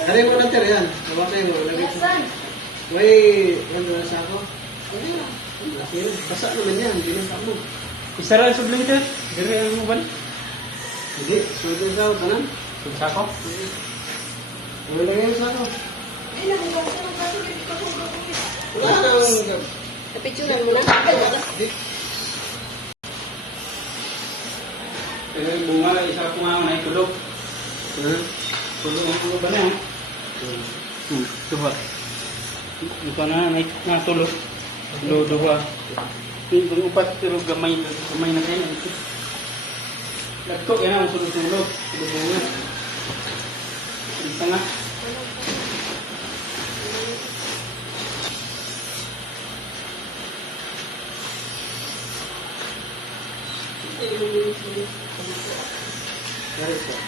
Kaya mo lang yan. Sabakay mo. Lagay ko. May, ano na sa ako? Basa naman yan. Hindi na mo. Isara ang subling ka? Dari ang mobile? Hindi. Sulit sa ako. Tanan? Sa ako? May lagay sa ako. Wala nang... Napicturan mo lang. Pero yung bunga, isa ko nga na itulog. Tulog ang tulog ba na? Duha. Ito na, natulog. Duha. Yung upat, pero gamay na kayo. Lagto, yan ang tulog-tulog. Tulog-tulog. Isa nga. Dari ko.